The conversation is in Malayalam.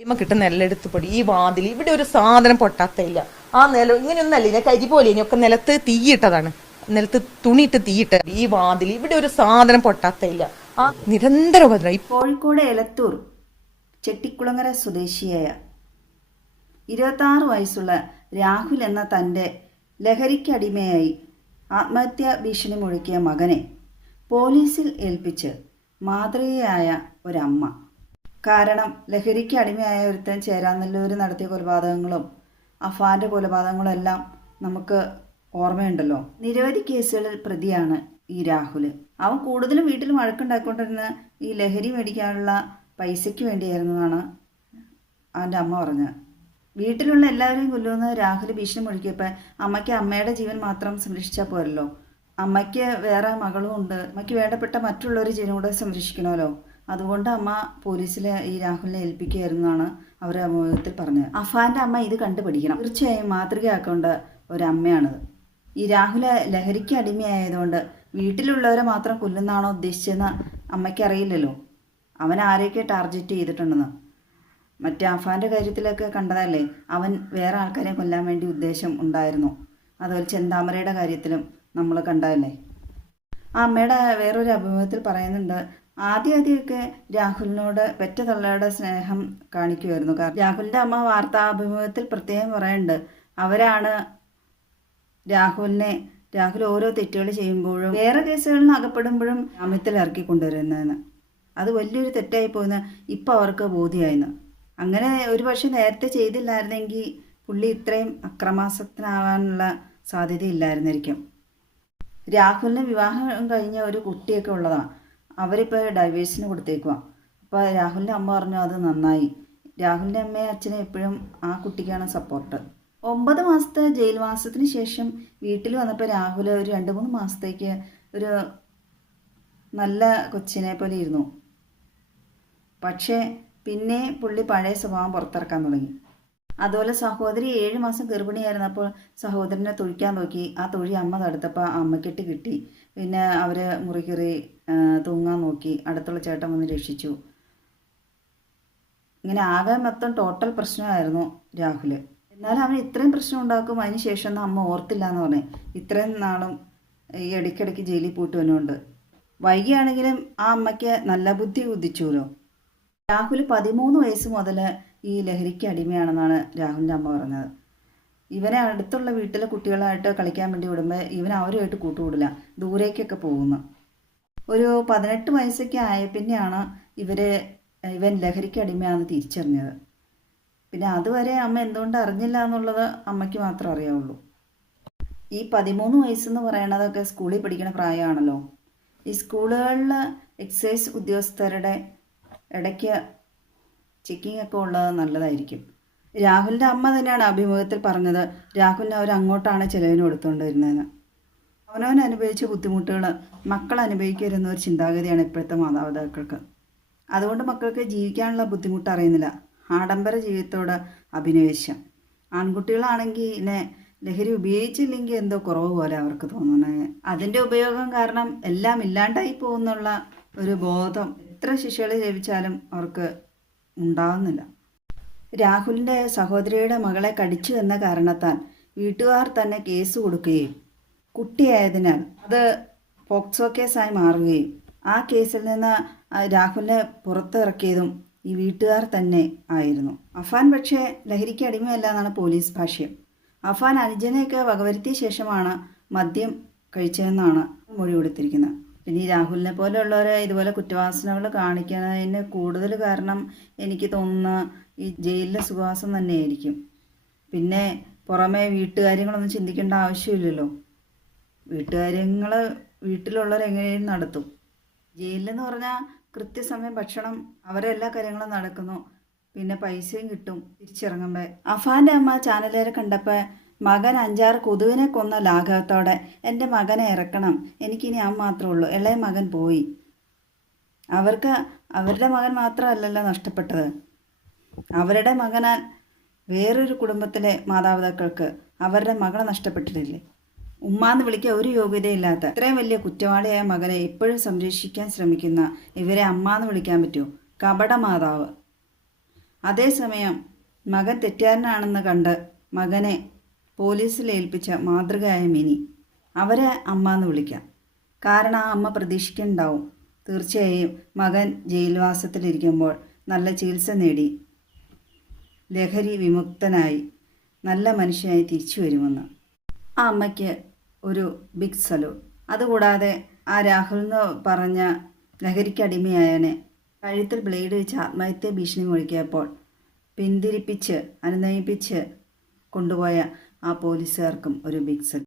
കൈമ കിട്ടുന്ന നെല്ലെടുത്ത് പൊടി ഈ വാതിൽ ഇവിടെ ഒരു സാധനം പൊട്ടാത്തയില്ല. ആ നില ഇങ്ങനെയൊന്നല്ല ഇതിനെ കരി പോലെ ഇനിയൊക്കെ നിലത്ത് തീയിട്ടതാണ്. നിലത്ത് തുണിയിട്ട് തീയിട്ട ഈ വാതിൽ ഇവിടെ ഒരു സാധനം പൊട്ടാത്തയില്ല. ആ നിരന്തര ഉപദ്രവം. കോഴിക്കോട് എലത്തൂർ ചെട്ടിക്കുളങ്ങര സ്വദേശിയായ ഇരുപത്താറ് വയസ്സുള്ള രാഹുൽ എന്ന തന്റെ ലഹരിക്കടിമയായി ആത്മഹത്യാ ഭീഷണി മുഴക്കിയ മകനെ പോലീസിൽ ഏൽപ്പിച്ച് മാതൃകയായ ഒരമ്മ. കാരണം ലഹരിക്ക് അടിമയായ ഒരുത്തൻ ചേരാനല്ലൂർ നടത്തിയ കൊലപാതകങ്ങളും അഫാന്റെ കൊലപാതകങ്ങളും എല്ലാം നമുക്ക് ഓർമ്മയുണ്ടല്ലോ. നിരവധി കേസുകളിൽ പ്രതിയാണ് ഈ രാഹുൽ അവൻ കൂടുതലും വീട്ടിൽ വഴക്കുണ്ടാക്കിക്കൊണ്ടിരുന്ന ഈ ലഹരി മേടിക്കാനുള്ള പൈസയ്ക്ക് വേണ്ടിയായിരുന്നതാണ് അവന്റെ അമ്മ പറഞ്ഞത്. വീട്ടിലുള്ള എല്ലാവരെയും കൊല്ലുമെന്ന് രാഹുൽ ഭീഷണി മുഴുക്കിയപ്പോൾ അമ്മയ്ക്ക് അമ്മയുടെ ജീവൻ മാത്രം സംരക്ഷിച്ചാൽ പോരല്ലോ. അമ്മയ്ക്ക് വേറെ മകളും ഉണ്ട്. അമ്മയ്ക്ക് വേണ്ടപ്പെട്ട മറ്റുള്ളവർ ജീവനും കൂടെ സംരക്ഷിക്കണമല്ലോ. അതുകൊണ്ട് അമ്മ പോലീസിൽ ഈ രാഹുലിനെ ഏൽപ്പിക്കുകയായിരുന്നാണ് അവർ അഭിമുഖത്തിൽ പറഞ്ഞത്. അഫാന്റെ അമ്മ ഇത് കണ്ടുപിടിക്കണം. തീർച്ചയായും മാതൃകയാക്കേണ്ട ഒരമ്മയാണത്. ഈ രാഹുൽ ലഹരിക്ക് അടിമയായതുകൊണ്ട് വീട്ടിലുള്ളവരെ മാത്രം കൊല്ലുന്നാണോ ഉദ്ദേശിച്ചതെന്ന് അമ്മയ്ക്കറിയില്ലല്ലോ. അവൻ ആരെയൊക്കെ ടാർഗറ്റ് ചെയ്തിട്ടുണ്ടെന്ന്. മറ്റേ അഫാന്റെ കാര്യത്തിലൊക്കെ കണ്ടതല്ലേ അവൻ വേറെ ആൾക്കാരെ കൊല്ലാൻ വേണ്ടി ഉദ്ദേശം ഉണ്ടായിരുന്നു. അതുപോലെ ചെന്താമരയുടെ കാര്യത്തിലും നമ്മൾ കണ്ടതല്ലേ. ആ അമ്മയുടെ വേറൊരു അഭിമുഖത്തിൽ പറയുന്നുണ്ട് ആദ്യം ആദ്യമൊക്കെ രാഹുലിനോട് പെറ്റ തള്ളയുടെ സ്നേഹം കാണിക്കുമായിരുന്നു. കാരണം രാഹുലിന്റെ അമ്മ വാർത്താഭിമുഖത്തിൽ പ്രത്യേകം പറയുന്നുണ്ട്. അവരാണ് രാഹുലിനെ രാഹുൽ ഓരോ തെറ്റുകൾ ചെയ്യുമ്പോഴും വേറെ കേസുകളിൽ അകപ്പെടുമ്പോഴും അമിത്തിൽ ഇറക്കി കൊണ്ടുവരുന്നതെന്ന്. അത് വലിയൊരു തെറ്റായി പോയെന്ന് ഇപ്പം അവർക്ക് ബോധ്യമായിരുന്നു അങ്ങനെ ഒരു പക്ഷേ നേരത്തെ ചെയ്തില്ലായിരുന്നെങ്കിൽ പുള്ളി ഇത്രയും അക്രമാസക്തനാവാനുള്ള സാധ്യതയില്ലായിരുന്നിരിക്കും. രാഹുലിന് വിവാഹം കഴിഞ്ഞ ഒരു കുട്ടിയൊക്കെ ഉള്ളതാണ്. അവരിപ്പോൾ ഡൈവേഴ്സിന് കൊടുത്തേക്കുക അപ്പോൾ രാഹുലിന്റെ അമ്മ പറഞ്ഞു അത് നന്നായി. രാഹുലിന്റെ അമ്മയും അച്ഛനും എപ്പോഴും ആ കുട്ടിക്കാണ് സപ്പോർട്ട് ഒമ്പത് മാസത്തെ ജയിൽവാസത്തിന് ശേഷം വീട്ടിൽ വന്നപ്പോൾ രാഹുൽ ഒരു രണ്ട് മൂന്ന് മാസത്തേക്ക് ഒരു നല്ല കൊച്ചിനെ പോലെ ഇരുന്നു. പക്ഷേ പിന്നെ പുള്ളി പഴയ സ്വഭാവം പുറത്തിറക്കാൻ തുടങ്ങി. അതുപോലെ സഹോദരി ഏഴ് മാസം ഗർഭിണിയായിരുന്നപ്പോൾ സഹോദരനെ തൊഴിക്കാൻ നോക്കി. ആ തൊഴി അമ്മ തടുത്തപ്പോൾ അമ്മക്കെട്ട് കിട്ടി. പിന്നെ അവർ മുറിക്കറി തൂങ്ങാൻ നോക്കി. അടുത്തുള്ള ചേട്ടൻ വന്ന് രക്ഷിച്ചു. ഇങ്ങനെ ആകെ മൊത്തം ടോട്ടൽ പ്രശ്നമായിരുന്നു രാഹുൽ എന്നാലും അവൻ ഇത്രയും പ്രശ്നം ഉണ്ടാക്കും അതിന് ശേഷം അമ്മ ഓർത്തില്ല എന്ന് പറഞ്ഞു. ഇത്രയും നാളും ഈ ഇടയ്ക്കിടയ്ക്ക് ജയിലിൽ പോയിട്ട് വന്നുകൊണ്ട് വൈകിയാണെങ്കിലും ആ അമ്മയ്ക്ക് നല്ല ബുദ്ധി ഉദിച്ചുല്ലോ രാഹുൽ പതിമൂന്ന് വയസ്സ് മുതൽ ഈ ലഹരിക്ക് അടിമയാണെന്നാണ് രാഹുലിന്റെ അമ്മ പറഞ്ഞത്. ഇവനെ അടുത്തുള്ള വീട്ടിലെ കുട്ടികളായിട്ട് കളിക്കാൻ വേണ്ടി വിടുമ്പോൾ ഇവൻ അവരുമായിട്ട് കൂട്ടുകൂടില്ല. ദൂരേക്കൊക്കെ പോകുന്നു. ഒരു പതിനെട്ട് വയസ്സൊക്കെ ആയ പിന്നെയാണ് ഇവർ ഇവൻ ലഹരിക്ക് അടിമയാണെന്ന് തിരിച്ചറിഞ്ഞത്. പിന്നെ അതുവരെ അമ്മ എന്തുകൊണ്ട് അറിഞ്ഞില്ല എന്നുള്ളത് അമ്മയ്ക്ക് മാത്രം അറിയാവുള്ളൂ. ഈ പതിമൂന്ന് വയസ്സെന്ന് പറയണതൊക്കെ സ്കൂളിൽ പഠിക്കുന്ന പ്രായമാണല്ലോ. ഈ സ്കൂളുകളിൽ എക്സൈസ് ഉദ്യോഗസ്ഥരുടെ ഇടയ്ക്ക് ചെക്കിംഗ് ഒക്കെ ഉള്ളത് നല്ലതായിരിക്കും. രാഹുലിന്റെ അമ്മ തന്നെയാണ് അഭിമുഖത്തിൽ പറഞ്ഞത് രാഹുലിനെ അവർ അങ്ങോട്ടാണ് ചിലവിന് കൊടുത്തുകൊണ്ട് വരുന്നതെന്ന് അവനവൻ അനുഭവിച്ച ബുദ്ധിമുട്ടുകൾ മക്കൾ അനുഭവിക്കരുന്ന ഒരു ചിന്താഗതിയാണ് ഇപ്പോഴത്തെ മാതാപിതാക്കൾക്ക്. അതുകൊണ്ട് മക്കൾക്ക് ജീവിക്കാനുള്ള ബുദ്ധിമുട്ട് അറിയുന്നില്ല. ആഡംബര ജീവിതത്തോട് അഭിനിവേശം. ആൺകുട്ടികളാണെങ്കിൽ ഇതിനെ ലഹരി ഉപയോഗിച്ചില്ലെങ്കിൽ എന്തോ കുറവ് പോലെ അവർക്ക് തോന്നുന്നത്. അതിന്റെ ഉപയോഗം കാരണം എല്ലാം ഇല്ലാണ്ടായി പോകുന്നുള്ള ഒരു ബോധം എത്ര ശിശുകൾ ലഭിച്ചാലും അവർക്ക് ഉണ്ടാകുന്നില്ല രാഹുലിന്റെ സഹോദരിയുടെ മകളെ കടിച്ചു എന്ന കാരണത്താൽ വീട്ടുകാർ തന്നെ കേസ് കൊടുക്കുകയും കുട്ടിയായതിനാൽ അത് പോക്സോ കേസായി മാറുകയും ആ കേസിൽ നിന്ന് രാഹുലിനെ പുറത്തിറക്കിയതും ഈ വീട്ടുകാർ തന്നെ ആയിരുന്നു. അഫാൻ പക്ഷേ ലഹരിക്ക് അടിമയല്ല എന്നാണ് പോലീസ് ഭാഷ്യം. അഫാൻ അനുജനെയൊക്കെ വകവരുത്തിയ ശേഷമാണ് മദ്യം കഴിച്ചതെന്നാണ് മൊഴി കൊടുത്തിരിക്കുന്നത്. പിന്നെ ഈ രാഹുലിനെ പോലെയുള്ളവരെ ഇതുപോലെ കുറ്റവാസനകൾ കാണിക്കുന്നതിന് കൂടുതൽ കാരണം എനിക്ക് തോന്നുന്ന ഈ ജയിലിലെ സുഖവാസം തന്നെയായിരിക്കും. പിന്നെ പുറമേ വീട്ടുകാര്യങ്ങളൊന്നും ചിന്തിക്കേണ്ട ആവശ്യമില്ലല്ലോ. വീട്ടുകാര്യങ്ങൾ വീട്ടിലുള്ളവരെങ്ങനെയും നടത്തും. ജയിലെന്ന് പറഞ്ഞാൽ കൃത്യസമയം ഭക്ഷണം അവരെ എല്ലാ കാര്യങ്ങളും നടക്കുന്നു. പിന്നെ പൈസയും കിട്ടും തിരിച്ചിറങ്ങുമ്പോൾ അഫാന്റെ അമ്മ ചാനലേറെ കണ്ടപ്പോൾ മകൻ അഞ്ചാറ് കൊതുവിനെ കൊന്ന ലാഘവത്തോടെ എന്റെ മകനെ ഇറക്കണം. എനിക്കിനി ആ മാത്രമേ ഉള്ളൂ. ഇളയ മകൻ പോയി. അവർക്ക് അവരുടെ മകൻ മാത്രമല്ലല്ലോ നഷ്ടപ്പെട്ടത്. അവരുടെ മകനാൽ വേറൊരു കുടുംബത്തിലെ മാതാപിതാക്കൾക്ക് അവരുടെ മകളെ നഷ്ടപ്പെട്ടിട്ടില്ലേ? ഉമ്മാന്ന് വിളിക്കാൻ ഒരു യോഗ്യതയില്ലാത്ത ഇത്രയും വലിയ കുറ്റവാളിയായ മകനെ എപ്പോഴും സംരക്ഷിക്കാൻ ശ്രമിക്കുന്ന ഇവരെ അമ്മാന്ന് വിളിക്കാൻ പറ്റുമോ? കപട മാതാവ്. അതേസമയം മകൻ തെറ്റുകാരനാണെന്ന് കണ്ട് മകനെ പോലീസിൽ ഏൽപ്പിച്ച മാതൃകയായ മിനി അവരെ അമ്മ എന്ന് വിളിക്കാം. കാരണം ആ അമ്മ പ്രതീക്ഷിക്കുന്നുണ്ടാവും തീർച്ചയായും മകൻ ജയിൽവാസത്തിലിരിക്കുമ്പോൾ നല്ല ചികിത്സ നേടി. ലഹരി വിമുക്തനായി നല്ല മനുഷ്യനായി തിരിച്ചു വരുമെന്ന്. ആ അമ്മയ്ക്ക് ഒരു ബിഗ് സലൂട്ട് അതുകൂടാതെ ആ രാഹുൽ എന്ന് പറഞ്ഞ ലഹരിക്കടിമയായനെ കഴുത്തിൽ ബ്ലേഡ് വെച്ച് ആത്മഹത്യ ഭീഷണി മുഴക്കിയപ്പോൾ പിന്തിരിപ്പിച്ച് അനുനയിപ്പിച്ച് കൊണ്ടുപോയ ആ പോലീസുകാർക്കും ഒരു ബിഗ്